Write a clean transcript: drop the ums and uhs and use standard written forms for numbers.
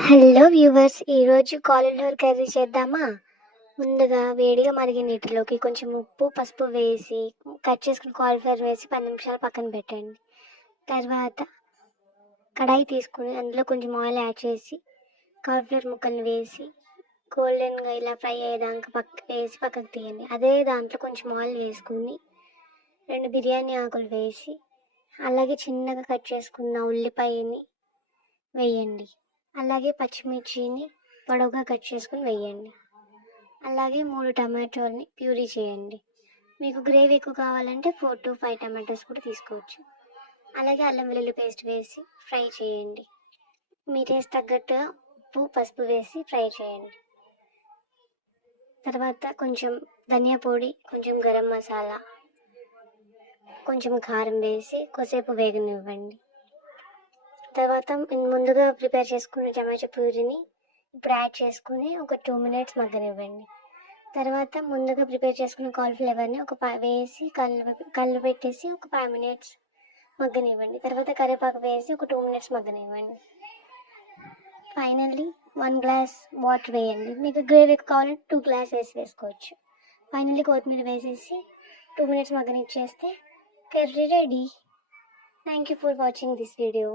Hello viewers, ఈరోజు cauliflower curry చేద్దామా? ముందుగా వేడిగా మరిగే నీటిలోకి కొంచెం ఉప్పు పసుపు వేసి కట్ చేసుకుని కాలీఫ్లవర్ వేసి 10 నిమిషాలు పక్కన పెట్టండి. తర్వాత కడాయి తీసుకుని అందులో కొంచెం ఆయిల్ యాడ్ చేసి కాలీఫ్లవర్ ముక్కల్ని వేసి గోల్డెన్గా ఇలా ఫ్రై అయ్యేదాకా పక్కకు తీయండి. అదే దాంట్లో కొంచెం ఆయిల్ వేసుకుని 2 బిర్యానీ ఆకులు వేసి అలాగే చిన్నగా కట్ చేసుకున్న ఉల్లిపాయని వేయండి. అలాగే పచ్చిమిర్చిని పొడవుగా కట్ చేసుకుని వేయండి. అలాగే 3 టమాటోల్ని ప్యూరీ చేయండి. మీకు గ్రేవీ ఎక్కువ కావాలంటే 4 to 5 టమాటోస్ కూడా తీసుకోవచ్చు. అలాగే అల్లం వెల్లుల్లి పేస్ట్ వేసి ఫ్రై చేయండి. మీ టేస్ట్ తగ్గట్టుగా ఉప్పు పసుపు వేసి ఫ్రై చేయండి. తర్వాత కొంచెం ధనియా పొడి, కొంచెం గరం మసాలా, కొంచెం కారం వేసి కొద్దిసేపు వేగనివ్వండి. తర్వాత ముందుగా ప్రిపేర్ చేసుకున్న టమాటో ప్యూరీని ఇప్పుడు యాడ్ చేసుకుని ఒక 2 minutes మగ్గనివ్వండి. తర్వాత ముందుగా ప్రిపేర్ చేసుకున్న కాలీఫ్లవర్ని వేసి పెట్టేసి ఒక 5 minutes మగ్గనివ్వండి. తర్వాత కరివేపాకు వేసి ఒక 2 minutes మగ్గనివ్వండి. ఫైనల్లీ 1 glass వాటర్ వేయండి. మీకు గ్రేవీ కావాలంటే 2 glasses వేసుకోవచ్చు. ఫైనల్లీ కొత్తిమీర వేసేసి 2 minutes మగ్గనిచ్చేస్తే curry ready. Thank you for watching this video.